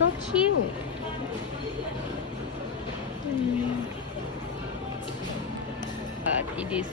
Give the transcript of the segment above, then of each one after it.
so cute. But it is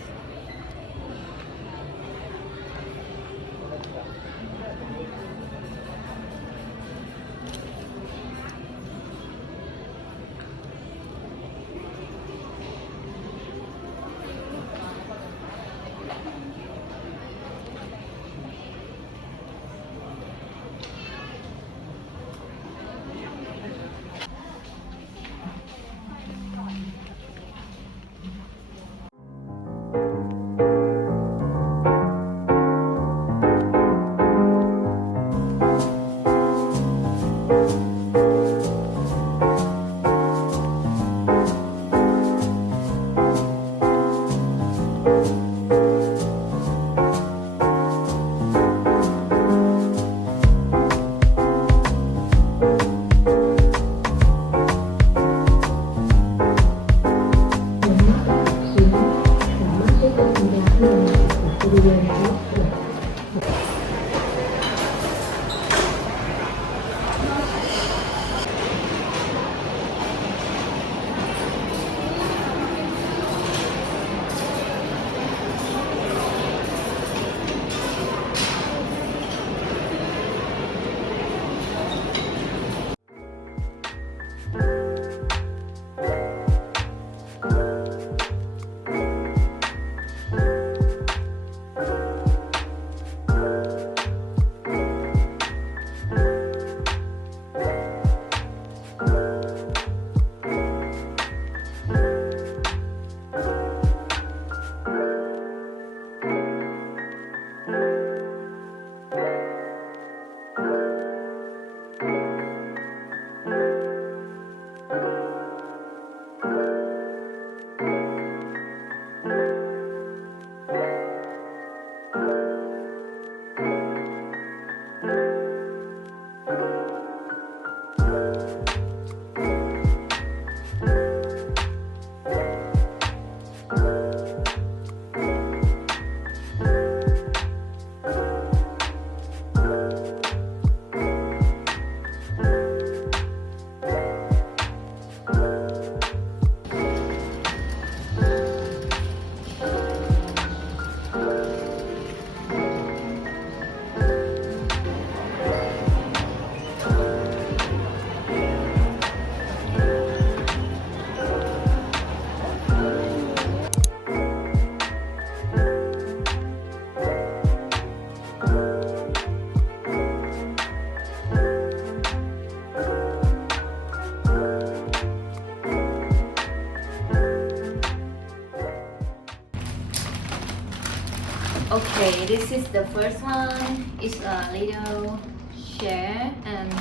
okay. This is the first one. It's a little share and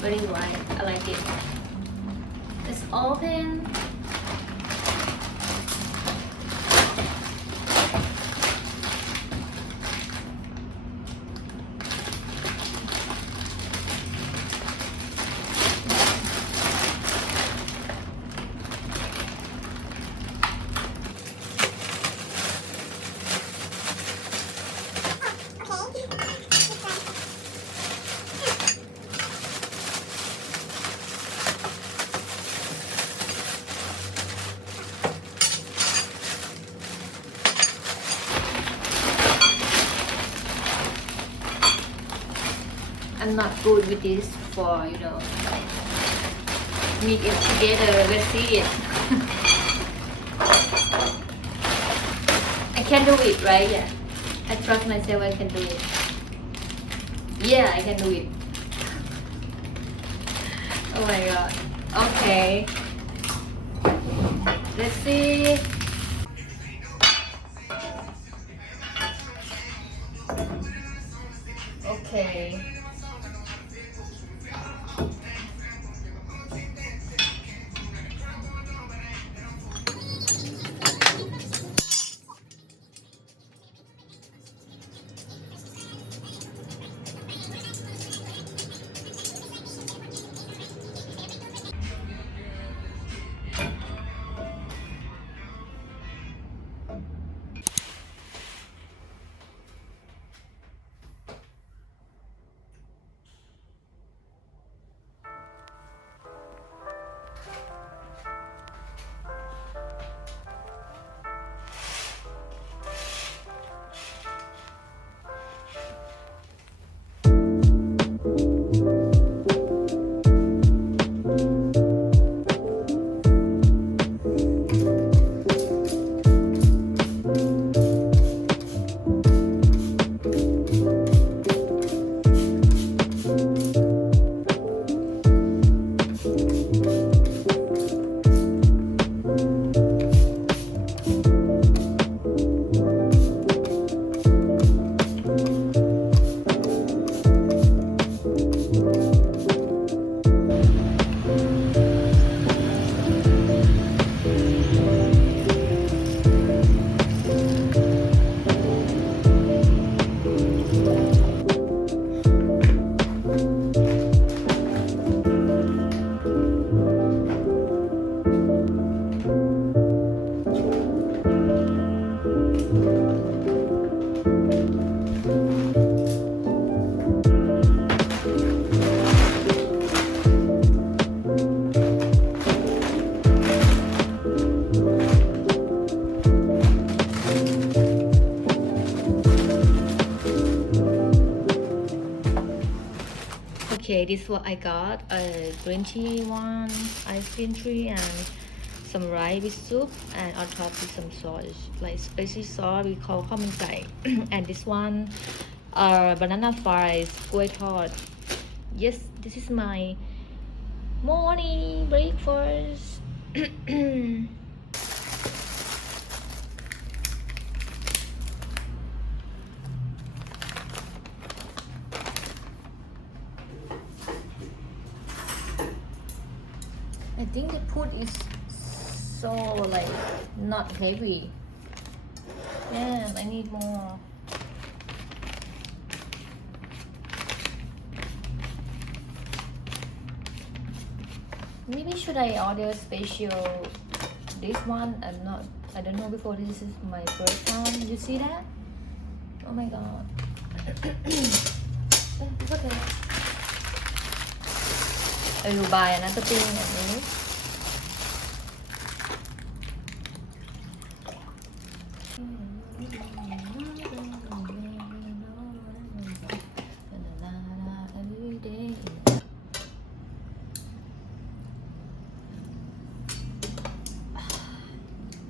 very light. I like it. It's open. I'm not good with this for mix it together. Let's see it. I can do it, right? Yeah. I trust myself. I can do it. Yeah, I can do it. Oh my god. Okay. Let's see. Okay. Okay, this is what I got: a green tea one, ice cream tree, and some rice with soup, and on top is some sauce, like spicy sauce we call common gai. And this one are banana fries, kue tart. Yes, this is my morning breakfast. I think the food is so like not heavy. Yeah, I need more. Maybe should I order special this one? I don't know before. This is my first time. You see that? Oh my god. It's okay. I will buy another thing at least.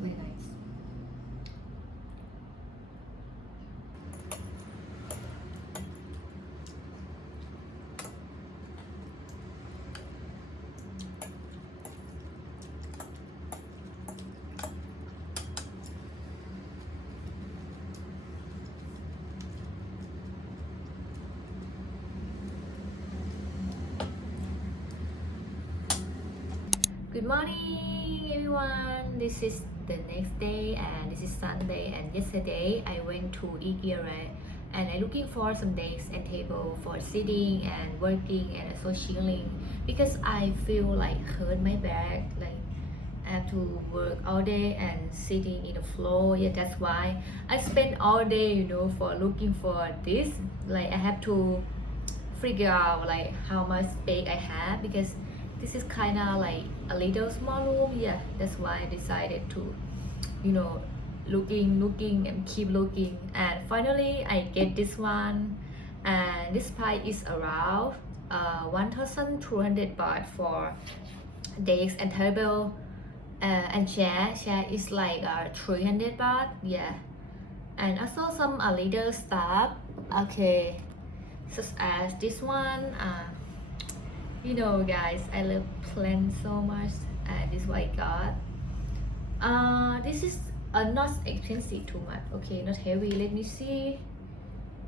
Very nice. Good morning everyone, this is the next day and this is Sunday, and yesterday I went to IKEA, right? And I'm looking for some desks and table for sitting and working and also chilling, because I feel like hurt my back, like I have to work all day and sitting in the floor. Yeah, that's why I spend all day, for looking for this. Like I have to figure out like how much space I have, because this is kind of like a little small room. Yeah, that's why I decided to looking and keep looking, and finally I get this one, and this price is around 1,200 baht for desk and table, and chair is like 300 baht. Yeah, and also some little stuff, okay, such as this one. Guys, I love plants so much, and this is what I got. This is not expensive too much, okay, not heavy. Let me see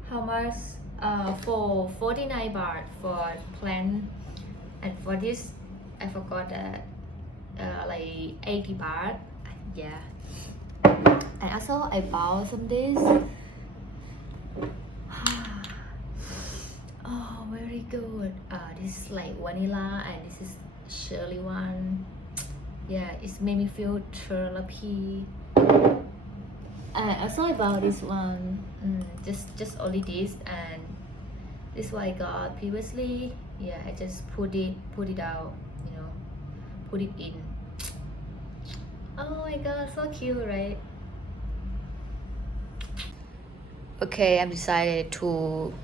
how much. For 49 baht for plant, and for this I forgot that like 80 baht. Yeah, and also I bought some this. Oh, very good. This is like vanilla, and this is cherry one. Yeah, it's made me feel therapy. Also I bought this one. Just only this, and this one I got previously. Yeah, I just put it out. Put it in. Oh my god, so cute, right? Okay, I've decided to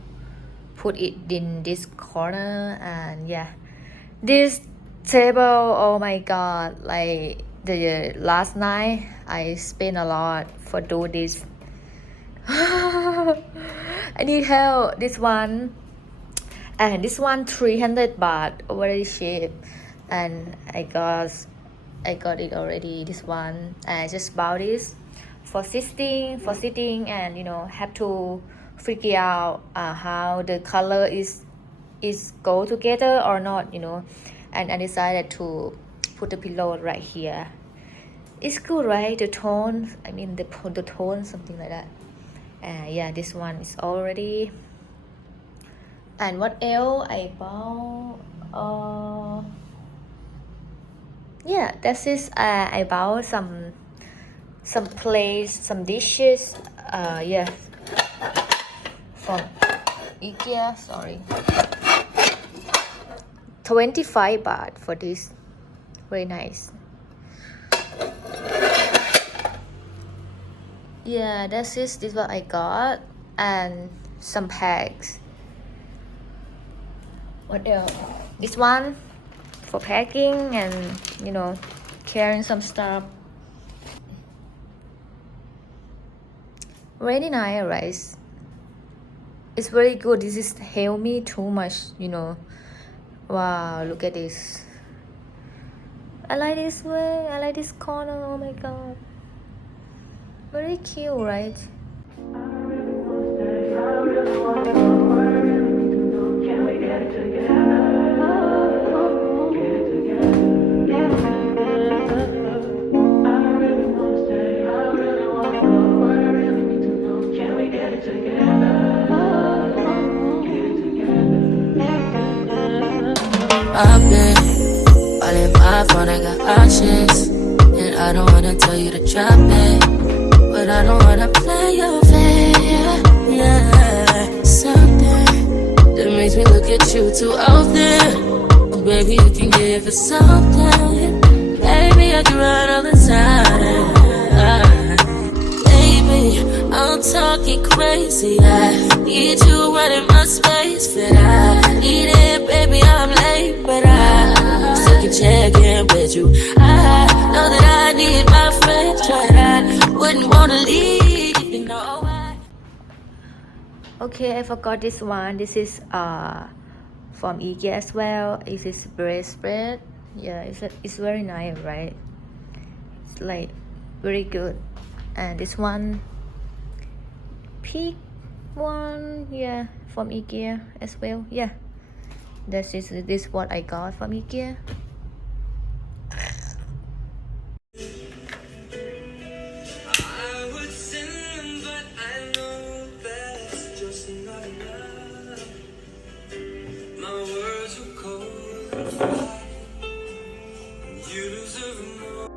put it in this corner, and yeah, this table, oh my god, like the last night I spent a lot for do this. I need help. This one, and this one 300 baht, very cheap, and I got it already. This one, and I just bought this for sitting, and have to figure out how the color is go together or not, and I decided to put the pillow right here. It's good, right? The tone, I mean the tone, something like that. Yeah, this one is already. And what else I bought? Yeah, that's it. I bought some plates, some dishes. Yeah, from IKEA. Sorry, 25 baht for this. Very nice. Yeah, that's it. This is what I got, and some packs. What else? This one for packing and carrying some stuff. Really nice, right? It's very good. This is help me too much. Wow, look at this. I like this way. I like this corner. Oh my god. Very cute, right? I've been all in my phone, I got options. And I don't wanna tell you to drop it, but I don't wanna play your fair. Yeah, something that makes me look at you too often. Oh, baby, you can give it something. Baby, I can run all the time. Baby, I'm talking crazy. I need you right in my space, but I need it, baby. I'm late, but I still can check in with you. I know that I need my friends, but I wouldn't wanna leave. You know why? Okay, I forgot this one. This is from IKEA as well. It is bracelet. Yeah, it's very nice, right? It's like very good. And this one, pink one, yeah, from IKEA as well. Yeah, this what I got from IKEA. I would sin, but I know that's just not enough. My words are cold and flat. You deserve more.